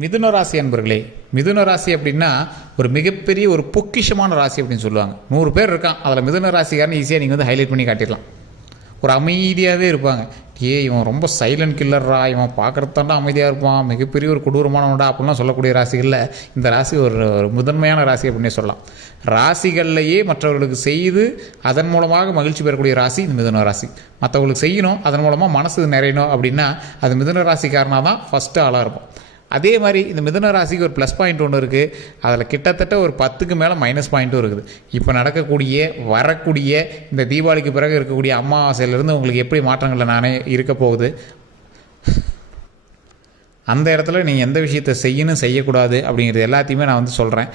மிதுன ராசி அன்பர்களே, மிதுன ராசி அப்படின்னா ஒரு மிகப்பெரிய ஒரு பொக்கிஷமான ராசி அப்படின்னு சொல்லுவாங்க. 100 பேர் இருக்கான், அதில் மிதுன ராசிக்காரன்னு ஈஸியாக நீங்கள் வந்து ஹைலைட் பண்ணி காட்டிடலாம். ஒரு அமைதியாகவே இருப்பாங்க. இவன் ரொம்ப சைலண்ட் கில்லர்ரா, இவன் பார்க்குறதாண்டா அமைதியாக இருப்பான், மிகப்பெரிய ஒரு கொடூரமானவன்டா அப்படின்லாம் சொல்லக்கூடிய ராசிகளில் இந்த ராசி ஒரு முதன்மையான ராசி அப்படின்னே சொல்லலாம். ராசிகள்லையே மற்றவர்களுக்கு செய்து அதன் மூலமாக மகிழ்ச்சி பெறக்கூடிய ராசி இந்த மிதுன ராசி. மற்றவங்களுக்கு செய்யணும், அதன் மூலமாக மனசு நிறையணும் அப்படின்னா அது மிதுன ராசிக்காரனாக தான் ஃபஸ்ட்டு ஆளாக இருக்கும். அதே மாதிரி இந்த மிதுன ராசிக்கு ஒரு ப்ளஸ் பாயிண்ட் ஒன்று இருக்குது, அதில் கிட்டத்தட்ட ஒரு 10க்கு மேலே மைனஸ் பாயிண்ட்டும் இருக்குது. இப்போ வரக்கூடிய இந்த தீபாவளிக்கு பிறகு இருக்கக்கூடிய அமாவாசையிலேருந்து உங்களுக்கு எப்படி மாற்றங்களில் நானே இருக்க போகுது, அந்த இடத்துல நீங்கள் எந்த விஷயத்தை செய்யணும் செய்யக்கூடாது அப்படிங்கிறது எல்லாத்தையுமே நான் வந்து சொல்கிறேன்.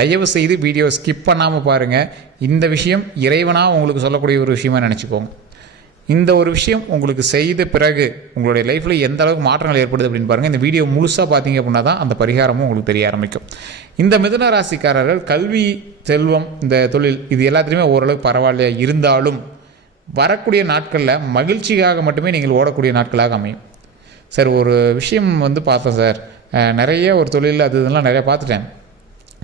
தயவு செய்து வீடியோ ஸ்கிப் பண்ணாமல் பாருங்கள். இந்த விஷயம் இறைவனாக உங்களுக்கு சொல்லக்கூடிய ஒரு விஷயமாக நினச்சிக்கோங்க. இந்த ஒரு விஷயம் உங்களுக்கு செய்த பிறகு உங்களுடைய லைஃப்பில் எந்த அளவுக்கு மாற்றங்கள் ஏற்படுது அப்படின்னு பாருங்கள். இந்த வீடியோ முழுசாக பார்த்தீங்க அப்படின்னா தான் அந்த பரிகாரமும் உங்களுக்கு தெரிய ஆரம்பிக்கும். இந்த மிதுன ராசிக்காரர்கள் கல்வி, செல்வம், இந்த தொழில் இது எல்லாத்துலேயுமே ஓரளவுக்கு பரவாயில்லையா இருந்தாலும் வரக்கூடிய நாட்களில் மகிழ்ச்சிக்காக மட்டுமே நீங்கள் ஓடக்கூடிய நாட்களாக அமையும். சார் ஒரு விஷயம் வந்து பார்த்தேன் சார், நிறைய ஒரு தொழில் அது இதெல்லாம் நிறையா பார்த்துட்டேன்.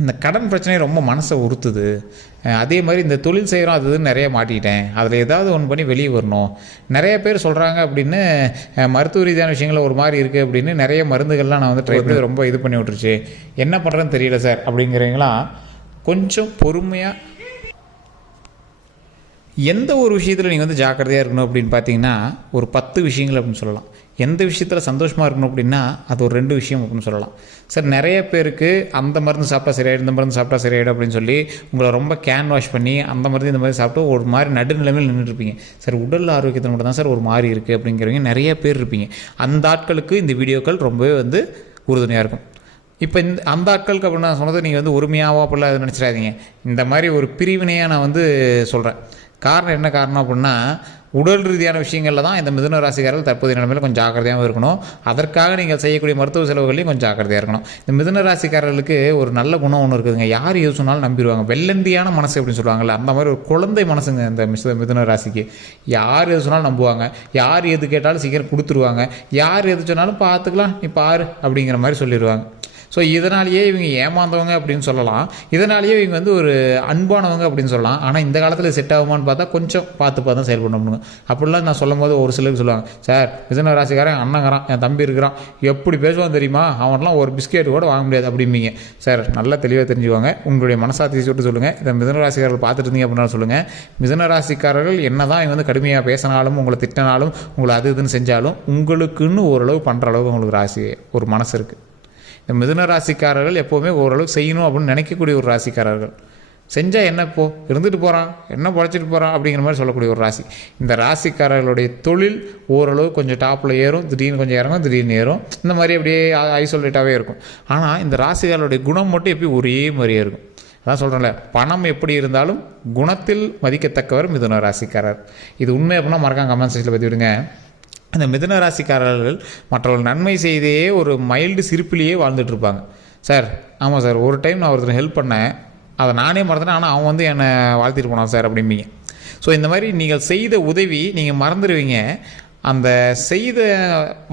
இந்த கடன் பிரச்சனையை ரொம்ப மனசை உறுத்துது. அதே மாதிரி இந்த தொழில் செய்கிறோம் அது நிறைய மாட்டிக்கிட்டேன், அதில் ஏதாவது ஒன்று பண்ணி வெளியே வரணும். நிறைய பேர் சொல்கிறாங்க அப்படின்னு மருத்துவ ரீதியான விஷயங்கள் ஒரு மாதிரி இருக்குது அப்படின்னு நிறைய மருந்துகள்லாம் நான் வந்து ட்ரை பண்ணி ரொம்ப இது பண்ணி விட்டுருச்சு. என்ன பண்ணுறேன்னு தெரியல சார் அப்படிங்கிறீங்களாம். கொஞ்சம் பொறுமையாக எந்த ஒரு விஷயத்தில் நீங்கள் வந்து ஜாக்கிரதையாக இருக்கணும் அப்படின்னு பார்த்தீங்கன்னா ஒரு 10 விஷயங்கள் அப்படின்னு சொல்லலாம். எந்த விஷயத்தில் சந்தோஷமாக இருக்கணும் அப்படின்னா அது ஒரு 2 விஷயம் அப்படின்னு சொல்லலாம். சார் நிறைய பேருக்கு அந்த மருந்து சாப்பிட்டா சரியாயிடும், இந்த மருந்து சாப்பிட்டா சரியாயிடும் அப்படின்னு சொல்லி உங்களை ரொம்ப கேன் வாஷ் பண்ணி அந்த மருந்து இந்த மாதிரி சாப்பிட்டு ஒரு மாதிரி நடுநிலைமையில் நின்றுருப்பீங்க. சார் உடல் ஆரோக்கியத்தில் மட்டும் தான் சார் ஒரு மாதிரி இருக்குது அப்படிங்கிறவங்க நிறைய பேர் இருப்பீங்க. அந்த ஆட்களுக்கு இந்த வீடியோக்கள் ரொம்பவே வந்து உறுதுணையாக இருக்கும். இப்போ அந்த ஆட்களுக்கு அப்படின்னு நான் சொன்னது நீங்கள் வந்து உரிமையாவோ அப்படிலாம் அது நினச்சிடாதீங்க. இந்த மாதிரி ஒரு பிரிவினையாக நான் வந்து சொல்கிறேன். என்ன காரணம் அப்படின்னா உடல் ரீதியான விஷயங்களில் தான் இந்த மிதுன ராசிக்காரர்கள் தற்போதைய நிலைமையில் கொஞ்சம் ஜாக்கிரதையாகவும் இருக்கணும். அதற்காக நீங்கள் செய்யக்கூடிய மருத்துவ செலவுகளையும் கொஞ்சம் ஜாக்கிரதையாக இருக்கணும். இந்த மிதுன ராசிக்காரர்களுக்கு ஒரு நல்ல குணம் ஒன்று இருக்குதுங்க. யார் எது சொன்னாலும் நம்பிடுவாங்க. வெள்ளந்தியான மனசு அப்படின்னு சொல்லுவாங்கள்ல, அந்த மாதிரி ஒரு குழந்தை மனசுங்க இந்த மிதுன ராசிக்கு. யார் எது சொன்னாலும் நம்புவாங்க, யார் எது கேட்டாலும் சீக்கிரம் கொடுத்துருவாங்க, யார் எது சொன்னாலும் பார்த்துக்கலாம் நீ பாரு அப்படிங்கிற மாதிரி சொல்லிடுவாங்க. ஸோ இதனாலேயே இவங்க ஏமாந்தவங்க அப்படின்னு சொல்லலாம், இதனாலேயே இவங்க வந்து ஒரு அன்பானவங்க அப்படின்னு சொல்லலாம். ஆனால் இந்த காலத்தில் செட் ஆகுமான்னு பார்த்தா கொஞ்சம் பார்த்து தான் செயல்படணுங்க. அப்படிலாம் நான் சொல்லும் போது ஒரு சிலருக்கு சொல்லுவாங்க, சார் மிதுன ராசிக்காரன் அண்ணங்கிறான், என் தம்பி இருக்கிறான், எப்படி பேசுவான் தெரியுமா, அவன்லாம் ஒரு பிஸ்கெட் கூட வாங்க முடியாது அப்படிம்பீங்க. சார் நல்லா தெளிவாக தெரிஞ்சுவாங்க. உங்களுடைய மனசாட்சி சொல்லிட்டு சொல்லுங்கள். இதை மிதுன ராசிக்காரர்கள் பார்த்துட்டு இருந்தீங்க அப்படின்னா சொல்லுங்கள். மிதுன ராசிக்காரர்கள் என்ன தான் இவங்க வந்து கடுமையாக பேசினாலும், உங்களை திட்டினாலும், உங்களை அது இதுன்னு செஞ்சாலும் உங்களுக்குன்னு ஓரளவு பண்ணுற அளவுக்கு உங்களுக்கு ராசி ஒரு மனசு இருக்குது. இந்த மிதுன ராசிக்காரர்கள் எப்போவுமே ஓரளவுக்கு செய்யணும் அப்படின்னு நினைக்கக்கூடிய ஒரு ராசிக்காரர்கள். செஞ்சால் என்ன இப்போ இருந்துட்டு போகிறான், என்ன பொழைச்சிட்டு போகிறான் அப்படிங்கிற மாதிரி சொல்லக்கூடிய ஒரு ராசி. இந்த ராசிக்காரர்களுடைய தொழில் ஓரளவு கொஞ்சம் டாப்பில் ஏறும், திடீர்னு கொஞ்சம் இறங்கும், திடீர்னு ஏறும், இந்த மாதிரி அப்படியே ஐசோலேட்டாகவே இருக்கும். ஆனால் இந்த ராசிக்காரர்களுடைய குணம் மட்டும் எப்படி ஒரே மாதிரியே இருக்கும். அதான் சொல்கிறேன்ல, பணம் எப்படி இருந்தாலும் குணத்தில் மதிக்கத்தக்கவர் மிதுன ராசிக்காரர். இது உண்மை அப்படின்னா மறக்காம கமெண்ட் செக்ஷனில் பற்றி விடுங்க. அந்த மிதுன ராசிக்காரர்கள் மற்றவர்கள் நன்மை செய்தே ஒரு மைல்டு சிரிப்பிலேயே வாழ்ந்துட்டுருப்பாங்க. சார் ஆமாம் சார், ஒரு டைம் நான் ஒருத்தர் ஹெல்ப் பண்ணேன், அதை நானே மறந்துட்டேன், ஆனால் அவன் வந்து என்னை வாழ்த்திட்டு போனான் சார் அப்படிம்பீங்க. ஸோ இந்த மாதிரி நீங்கள் செய்த உதவி நீங்கள் மறந்துடுவீங்க. அந்த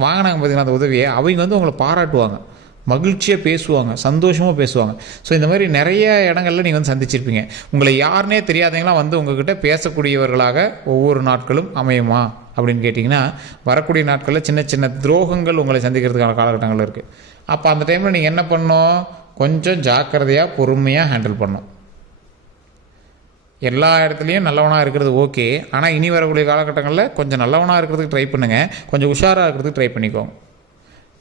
வாங்கினாங்க பார்த்தீங்கன்னா அந்த உதவியை அவங்க வந்து உங்களை பாராட்டுவாங்க, மகிழ்ச்சியாக பேசுவாங்க, சந்தோஷமாக பேசுவாங்க. ஸோ இந்த மாதிரி நிறைய இடங்களில் நீங்கள் வந்து சந்திச்சிருப்பீங்க. உங்களை யாருனே தெரியாதவங்களாம் வந்து உங்கள்கிட்ட பேசக்கூடியவர்களாக ஒவ்வொரு நாட்களும் அமையுமா அப்படின்னு கேட்டிங்கன்னா வரக்கூடிய நாட்களில் சின்ன சின்ன துரோகங்கள் உங்களை சந்திக்கிறதுக்கான காலகட்டங்கள் இருக்குது. அப்போ அந்த டைமில் நீங்கள் என்ன பண்ணணும், கொஞ்சம் ஜாக்கிரதையாக பொறுமையாக ஹேண்டில் பண்ணணும். எல்லா இடத்துலையும் நல்லவனாக இருக்கிறது ஓகே, ஆனால் இனி வரக்கூடிய காலகட்டங்களில் கொஞ்சம் நல்லவனாக இருக்கிறதுக்கு ட்ரை பண்ணுங்கள், கொஞ்சம் உஷாராக இருக்கிறதுக்கு ட்ரை பண்ணிக்கோங்க.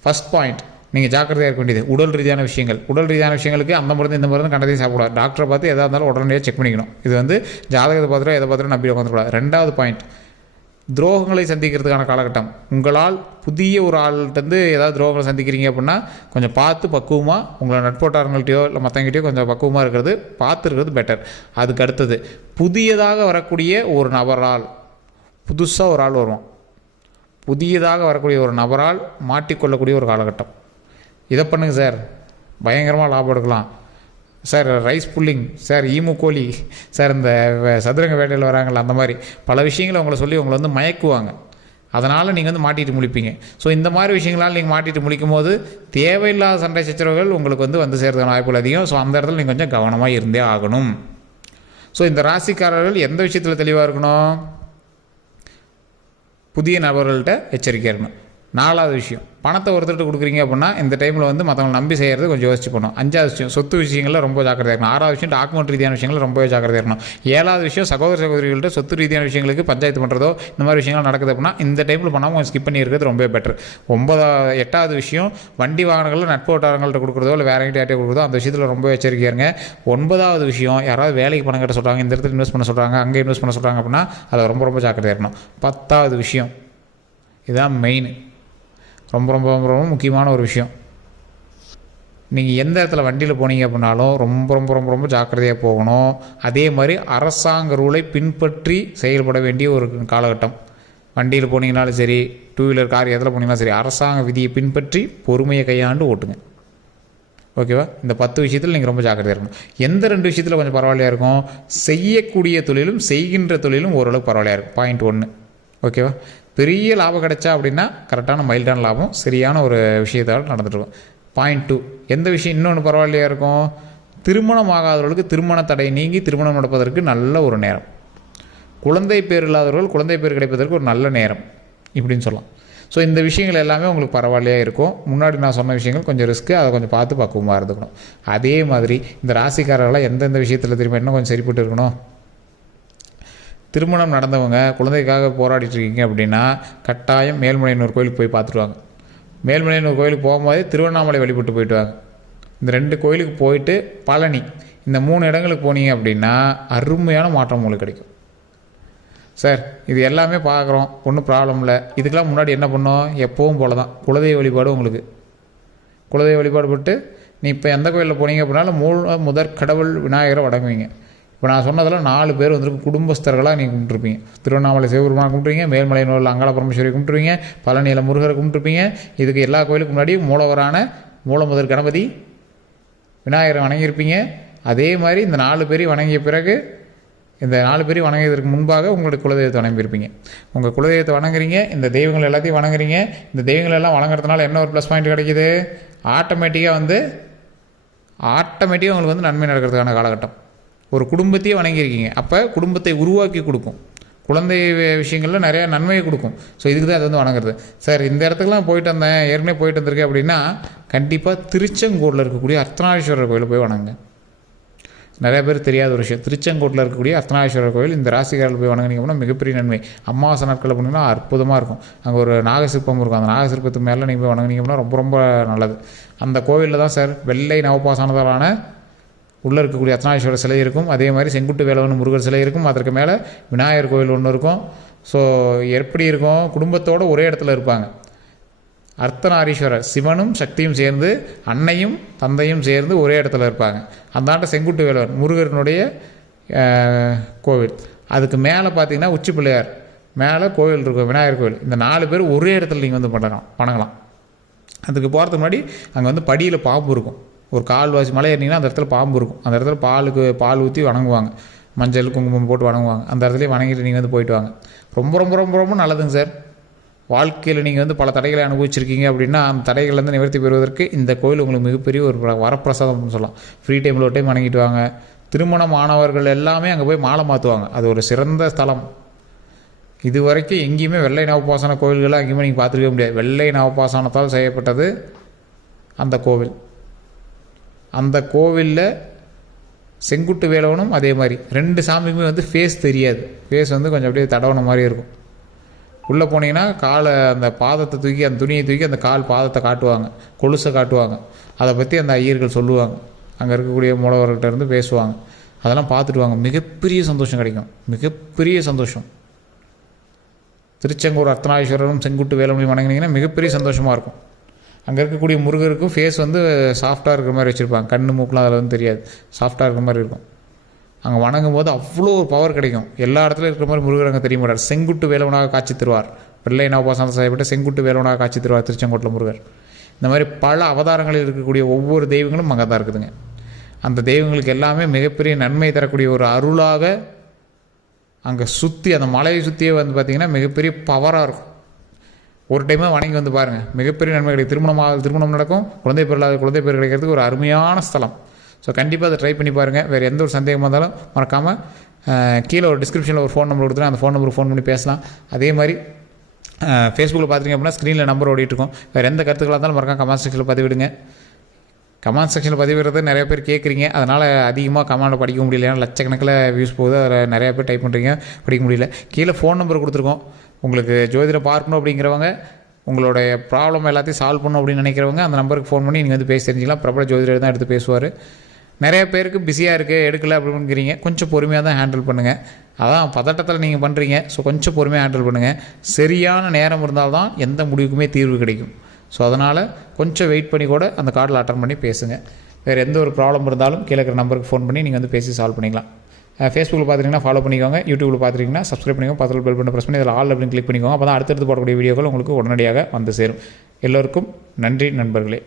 ஃபஸ்ட் பாயிண்ட், நீங்கள் ஜாக்கிரதையாக இருக்க வேண்டியது உடல் ரீதியான விஷயங்கள். உடல் ரீதியான விஷயங்களுக்கு அந்த மருந்து இந்த மருந்து கண்டதையும் சாப்பிடக்கூடாது. டாக்டரை பார்த்து எதாக இருந்தாலும் உடனடியாக செக் பண்ணிக்கணும். இது வந்து ஜாதகத்தை பார்த்துட்டோ எதை பார்த்துட்டோ நம்பி உட்காந்துக்கூடாது. 2வது பாயிண்ட், துரோகங்களை சந்திக்கிறதுக்கான காலகட்டம். உங்களால் புதிய ஒரு ஆள்கிட்டருந்து ஏதாவது துரோகங்களை சந்திக்கிறீங்க அப்படின்னா கொஞ்சம் பார்த்து பக்குவமாக உங்களை நட்போட்டாரங்கள்ட்டையோ இல்லை மற்றவங்கிட்டையோ கொஞ்சம் பக்குவமாக இருக்கிறது பார்த்துருக்கிறது பெட்டர். அதுக்கு அடுத்தது, புதியதாக வரக்கூடிய ஒரு நபரால், புதுசாக ஒரு ஆள் வருவான், புதியதாக வரக்கூடிய ஒரு நபரால் மாட்டிக்கொள்ளக்கூடிய ஒரு காலகட்டம். இதை பண்ணுங்கள் சார், பயங்கரமாக லாபம் எடுக்கலாம் sir. Rice pulling sir, emu கோழி சார், இந்த சதுரங்க வேட்டையில் வராங்களா அந்த மாதிரி பல விஷயங்களை உங்களை சொல்லி உங்களை வந்து மயக்குவாங்க. அதனால் நீங்கள் வந்து மாட்டிட்டு முழிப்பீங்க. ஸோ இந்த மாதிரி விஷயங்களால் நீங்கள் மாட்டிட்டு முழிக்கும் போது தேவையில்லாத சண்டை சச்சரவுகள் உங்களுக்கு வந்து சேர்றதுக்கான வாய்ப்புகள் அதிகம். ஸோ அந்த இடத்துல நீங்கள் கொஞ்சம் கவனமாக இருந்தே ஆகணும். ஸோ இந்த ராசிக்காரர்கள் எந்த விஷயத்தில் தெளிவாக இருக்கணும்? புதிய நபர்கள்ட்ட எச்சரிக்கையாக இருக்கணும். 4வது விஷயம், பணத்தை ஒருத்தர்கிட்ட கொடுக்குறீங்க அப்படின்னா இந்த டைமில் வந்து மற்றவங்களை நம்பி செய்கிறது கொஞ்சம் யோசிச்சு பண்ணணும். 5வது விஷயம், சொத்து விஷயங்களில் ரொம்ப ஜாக்கிரதையாக இருக்கணும். 6வது விஷயம், டாக்குமெண்ட் ரீதியான விஷயங்கள் ரொம்பவே ஜாக்கிரதையாக இருக்கணும். 7வது விஷயம், சகோதர சகோதரிகள்கிட்ட சொத்து ரீதியான விஷயங்களுக்கு பஞ்சாயத்து பண்ணுறதோ இந்த மாதிரி விஷயங்கள் நடக்குது அப்படின்னா இந்த டைமில் பண்ணாமல் கொஞ்சம் ஸ்கிப் பண்ணி இருக்கிறது ரொம்ப பெட்டர். 8வது விஷயம், வண்டி வாகனங்களில் நட்பு வட்டாரங்கள்ட்ட கொடுக்குறதோ இல்லை வேற எங்கிட்ட கொடுக்குறதோ அந்த விஷயத்தில் ரொம்ப எச்சரிக்கையாக இருங்க. 9வது விஷயம், யாராவது வேலைக்கு பணம் கட்ட சொல்கிறாங்க, இந்த இடத்துல இன்வெஸ்ட் பண்ண சொல்கிறாங்க, அங்கே இன்வெஸ்ட் பண்ண சொல்கிறாங்க அப்படின்னா அதை ரொம்ப ஜாக்கிரதையாக இருக்கணும். 10வது விஷயம், இதுதான் மெயின், ரொம்ப ரொம்ப ரொம்ப ரொம்ப முக்கியமான ஒரு விஷயம். நீங்கள் எந்த இடத்துல வண்டியில் போனீங்க அப்படின்னாலும் ரொம்ப ரொம்ப ரொம்ப ரொம்ப ஜாக்கிரதையாக போகணும். அதே மாதிரி அரசாங்க ரூலை பின்பற்றி செயல்பட வேண்டிய ஒரு காலகட்டம். வண்டியில் போனீங்கனாலும் சரி, 2 வீலர் கார் எதில் போனீங்கனாலும் சரி, அரசாங்க விதியை பின்பற்றி பொறுமையை கையாண்டு ஓட்டுங்க. ஓகேவா? இந்த 10 விஷயத்தில் நீங்கள் ரொம்ப ஜாக்கிரதையாக இருக்கணும். எந்த 2 விஷயத்தில் கொஞ்சம் பரவாயில்லையாக இருக்கும்? செய்யக்கூடிய தொழிலும் செய்கின்ற தொழிலும் ஓரளவுக்கு பரவாயில்லையாக இருக்கும். பாயிண்ட் 1. ஓகேவா? பெரிய லாபம் கிடைச்சா அப்படின்னா கரெக்டான மைல்டான லாபம், சரியான ஒரு விஷயத்தால் நடந்துட்டுருக்கும். பாயிண்ட் 2, எந்த விஷயம் இன்னொன்று பரவாயில்லையாக இருக்கும்? திருமணம் ஆகாதவர்களுக்கு திருமண தடை நீங்கி திருமணம் நடப்பதற்கு நல்ல ஒரு நேரம். குழந்தை பேர் இல்லாதவர்கள் குழந்தை பேர் கிடைப்பதற்கு ஒரு நல்ல நேரம் இப்படின்னு சொல்லலாம். ஸோ இந்த விஷயங்கள் எல்லாமே உங்களுக்கு பரவாயில்லையாக இருக்கும். முன்னாடி நான் சொன்ன விஷயங்கள் கொஞ்சம் ரிஸ்க்கு, அதை கொஞ்சம் பார்த்து பக்குவமாக இருந்துக்கணும். அதே மாதிரி இந்த ராசிக்காரர்களாக எந்தெந்த விஷயத்தில் திரும்ப இன்னும் கொஞ்சம் சரிப்பட்டு இருக்கணும்? திருமணம் நடந்தவங்க குழந்தைக்காக போராடிட்டு இருக்கீங்க அப்படின்னா கட்டாயம் மேல்மலையனூர் கோயிலுக்கு போய் பார்த்துருவாங்க. மேல்மலையனூர் கோயிலுக்கு போகும்போது திருவண்ணாமலை வழிபட்டு போயிட்டு வாங்க. இந்த 2 கோயிலுக்கு போயிட்டு பழனி, இந்த 3 இடங்களுக்கு போனீங்க அப்படின்னா அருமையான மாற்றம் உங்களுக்கு கிடைக்கும். சார் இது எல்லாமே பார்க்குறோம், ஒன்றும் ப்ராப்ளம் இல்லை, இதுக்கெல்லாம் முன்னாடி என்ன பண்ணோம்? எப்பவும் போல தான் குலதெய்வ வழிபாடு. உங்களுக்கு குலதெய்வ வழிபாடு போட்டு நீ இப்போ எந்த கோயிலில் போனீங்க அப்படின்னாலும் முதற் கடவுள் விநாயகரை வணங்குவீங்க. இப்போ நான் சொன்னதெல்லாம் 4 பேர் வந்துருக்கு, குடும்பஸ்தர்களாக நீங்கள் கும்பிட்டுருப்பீங்க. திருவண்ணாமலை சிவபெருமான் கும்பிட்டுருவீங்க, மேல்மலையனூரில் அங்காள பரமேஸ்வரி கும்பிட்டுருவீங்க, பழனியில் முருகரை கும்பிட்டுருப்பீங்க. இதுக்கு எல்லா கோயிலுக்கு முன்னாடி மூலவரான முதற் கணபதி விநாயகரை வணங்கியிருப்பீங்க. அதே மாதிரி இந்த 4 பேரையும் வணங்கிய பிறகு, இந்த 4 பேரையும் வணங்கியதற்கு முன்பாக உங்களுடைய குலதெய்வத்தை வணங்கியிருப்பீங்க. உங்கள் குலதெய்வத்தை வணங்குறீங்க, இந்த தெய்வங்கள் எல்லாத்தையும் வணங்குறீங்க. இந்த தெய்வங்கள் எல்லாம் வணங்குறதுனால என்ன ஒரு ப்ளஸ் பாயிண்ட் கிடைக்கிது? ஆட்டோமேட்டிக்காக உங்களுக்கு வந்து நன்மை நடக்கிறதுக்கான காலகட்டம். ஒரு குடும்பத்தையே வணங்கியிருக்கீங்க, அப்போ குடும்பத்தை உருவாக்கி கொடுக்கும். குழந்தை விஷயங்களில் நிறையா நன்மையை கொடுக்கும். ஸோ இதுக்கு தான் அது வந்து வணங்குறது. சார் இந்த இடத்துக்குலாம் போயிட்டு வந்தேன், ஏற்கனவே போயிட்டு வந்திருக்கேன் அப்படின்னா கண்டிப்பாக திருச்செங்கோட்டில் இருக்கக்கூடிய அர்த்தநாரீஸ்வரர் கோயிலில் போய் வணங்குங்க. நிறைய பேர் தெரியாத ஒரு விஷயம், திருச்செங்கோட்டில் இருக்கக்கூடிய அர்த்தநாரீஸ்வரர் கோயில் இந்த ராசிக்காரில் போய் வணங்கினீங்க அப்படின்னா மிகப்பெரிய நன்மை. அமாவாசை நாட்களில் போனீங்கன்னா அற்புதமாக இருக்கும். அங்கே ஒரு நாகசிற்பம் இருக்கும், அந்த நாகசிற்பத்துக்கு மேலே நீங்கள் போய் வணங்கினீங்க அப்படின்னா ரொம்ப ரொம்ப நல்லது. அந்த கோவிலில் தான் சார் வெள்ளை நவபாசானதாலான உள்ளே இருக்கக்கூடிய அர்த்தநாரீஸ்வரர் சிலை இருக்கும். அதே மாதிரி செங்குட்டு வேலவன் முருகர் சிலை இருக்கும். அதற்கு மேலே விநாயகர் கோயில் ஒன்று இருக்கும். ஸோ எப்படி இருக்கும்? குடும்பத்தோடு ஒரே இடத்துல இருப்பாங்க. அர்த்தநாரீஸ்வரர் சிவனும் சக்தியும் சேர்ந்து, அன்னையும் தந்தையும் சேர்ந்து ஒரே இடத்துல இருப்பாங்க. அந்தாண்ட செங்குட்டு வேலவன் முருகனுடைய கோவில், அதுக்கு மேலே பார்த்தீங்கன்னா உச்சி பிள்ளையார் மேலே கோவில் இருக்கும், விநாயகர் கோவில். இந்த 4 பேர் ஒரே இடத்துல நீங்கள் வந்து வணங்கலாம். அதுக்கு போகிறதுக்கு முன்னாடி அங்கே வந்து படியில் பாம்பு இருக்கும். ஒரு கால்வாசி மலை ஏறினீங்கன்னா அந்த இடத்துல பாம்பு இருக்கும். அந்த இடத்துல பால் ஊற்றி வணங்குவாங்க, மஞ்சள் குங்குமம் போட்டு வணங்குவாங்க. அந்த இடத்துலையும் வணங்கிட்டு நீங்கள் வந்து போயிட்டு வாங்க. ரொம்ப ரொம்ப ரொம்ப ரொம்ப நல்லதுங்க சார். வாழ்க்கையில் நீங்கள் வந்து பல தடைகளை அனுபவிச்சிருக்கீங்க அப்படின்னா அந்த தடைகள்லேருந்து நிவர்த்தி பெறுவதற்கு இந்த கோயில் உங்களுக்கு மிகப்பெரிய ஒரு வரப்பிரசாதம்னு சொல்லலாம். ஃப்ரீ டைமில் ஒரு டைம் வணங்கிட்டு வாங்க. திருமணம் ஆனவர்கள் எல்லாமே அங்கே போய் மாலை மாற்றுவாங்க. அது ஒரு சிறந்த ஸ்தலம். இது வரைக்கும் எங்கேயுமே வெள்ளை நவபாசன கோவில்களாக எங்கேயுமே நீங்கள் பார்த்துருக்க முடியாது. வெள்ளை நவபாசனத்தால் செய்யப்பட்டது அந்த கோவில். அந்த கோவிலில் செங்குட்டு வேலவனும் அதே மாதிரி 2 சாமிக்குமே வந்து ஃபேஸ் தெரியாது. ஃபேஸ் வந்து கொஞ்சம் அப்படியே தடவன மாதிரி இருக்கும். உள்ளே போனீங்கன்னா காலை அந்த பாதத்தை தூக்கி, அந்த துணியை தூக்கி அந்த பாதத்தை காட்டுவாங்க, கொலுசை காட்டுவாங்க. அதை பற்றி அந்த ஐயர்கள் சொல்லுவாங்க. அங்கே இருக்கக்கூடிய மூலவர்கிட்ட இருந்து பேசுவாங்க. அதெல்லாம் பார்த்துட்டு வாங்க, மிகப்பெரிய சந்தோஷம் கிடைக்கும், மிகப்பெரிய சந்தோஷம். திருச்செங்கோடு அர்த்தநாரீஸ்வரரும் செங்குட்டு வேலவனையும் வணங்கினீங்கன்னா மிகப்பெரிய சந்தோஷமாக இருக்கும். அங்கே இருக்கக்கூடிய முருகருக்கும் ஃபேஸ் வந்து சாஃப்டாக இருக்கிற மாதிரி வச்சுருப்பாங்க. கண்ணு மூக்கெலாம் அதில் வந்து தெரியாது, சாஃப்டாக இருக்கிற மாதிரி இருக்கும். அங்கே வணங்கும் போது அவ்வளோ ஒரு பவர் கிடைக்கும். எல்லா இடத்துலையும் இருக்கிற மாதிரி முருகர் அங்கே தெரிய மாட்டார். செங்குட்டு வேலவனாக காட்சி தருவார். வெள்ளை நவபாசனம் செய்யப்பட்ட செங்குட்டு வேலவனாக காட்சி தருவார் திருச்செங்கோட்டில் முருகர். இந்த மாதிரி பல அவதாரங்களில் இருக்கக்கூடிய ஒவ்வொரு தெய்வங்களும் அங்கே தான் இருக்குதுங்க. அந்த தெய்வங்களுக்கு எல்லாமே மிகப்பெரிய நன்மை தரக்கூடிய ஒரு அருளாக அங்கே சுற்றி, அந்த மலையை சுற்றியே வந்து பார்த்திங்கன்னா மிகப்பெரிய பவராக இருக்கும். ஒரு டைமாக வணங்கி வந்து பாருங்கள், மிகப்பெரிய நன்மை கிடைக்கும். திருமணம் நடக்கும், குழந்தை பேர் கிடைக்கிறதுக்கு ஒரு அருமையான ஸ்தலம். ஸோ கண்டிப்பாக அதை ட்ரை பண்ணி பாருங்கள். வேறு எந்த ஒரு சந்தேகமாக இருந்தாலும் மறக்காமல் கீழே ஒரு டிஸ்கிரிப்ஷனில் ஒரு ஃபோன் நம்பர் கொடுத்துருவேன், அந்த ஃபோன் நம்பருக்கு ஃபோன் பண்ணி பேசலாம். அதே மாதிரி ஃபேஸ்புக்கில் பார்த்திங்க அப்படின்னா ஸ்க்ரீனில் நம்பர் ஓடிட்டுருக்கோம். வேறு எந்த கருத்துக்களாக இருந்தாலும் மறக்காம கமெண்ட் செக்ஷனில் பதிவிடுங்க. கமெண்ட் செக்ஷனில் பதிவிடுறது நிறைய பேர் கேட்குறீங்க, அதனால் அதிகமாக கமெண்ட்டில் படிக்க முடியல. ஏன்னா லட்சக்கணக்கில் வியூஸ் போகுது, அதில் நிறையா பேர் டைப் பண்ணுறீங்க, படிக்க முடியல. கீழே ஃபோன் நம்பர் கொடுத்துருக்கோம். உங்களுக்கு ஜோதிடம் பார்க்கணும் அப்படிங்கிறவங்க, உங்களுடைய ப்ராப்ளம் எல்லாத்தையும் சால்வ் பண்ணணும் அப்படின்னு நினைக்கிறவங்க அந்த நம்பருக்கு ஃபோன் பண்ணி நீங்கள் வந்து பேசி தெரிஞ்சிக்கலாம். பிரபல ஜோதிடர் தான் எடுத்து பேசுவார். நிறைய பேருக்கு பிஸியாக இருக்குது, எடுக்கலை அப்படிங்கிறீங்க. கொஞ்சம் பொறுமையாக தான் ஹேண்டில் பண்ணுங்கள். அதான் பதட்டத்தில் நீங்கள் பண்ணுறீங்க. ஸோ கொஞ்சம் பொறுமையாக ஹேண்டில் பண்ணுங்கள். சரியான நேரம் இருந்தால்தான் எந்த முடிவுக்குமே தீர்வு கிடைக்கும். ஸோ அதனால் கொஞ்சம் வெயிட் பண்ணி கூட அந்த கார்டில் அட்டன் பண்ணி பேசுங்க. வேறு எந்த ஒரு ப்ராப்ளம் இருந்தாலும் கீழே இருக்கிற நம்பருக்கு ஃபோன் பண்ணி நீங்கள் வந்து பேசி சால்வ் பண்ணிக்கலாம். ஃபேஸ்புக்கில் பார்த்துட்டிங்கன்னா ஃபாலோ பண்ணிக்கோங்க, யூடியூப்பில் பார்த்துட்டிங்கன்னா சப்ஸ்கிரைப் பண்ணிக்கோங்க, பக்கத்தில் பெல் பட்டன் ப்ரெஸ் பண்ணி அதில் ஆல் அப்படின்னு கிளிக் பண்ணிக்கோங்க. அப்போ தான் அடுத்தடுத்து போடக்கூடிய வீடியோக்கள் உங்களுக்கு உடனடியாக வந்து சேரும். எல்லோருக்கும் நன்றி நண்பர்களே.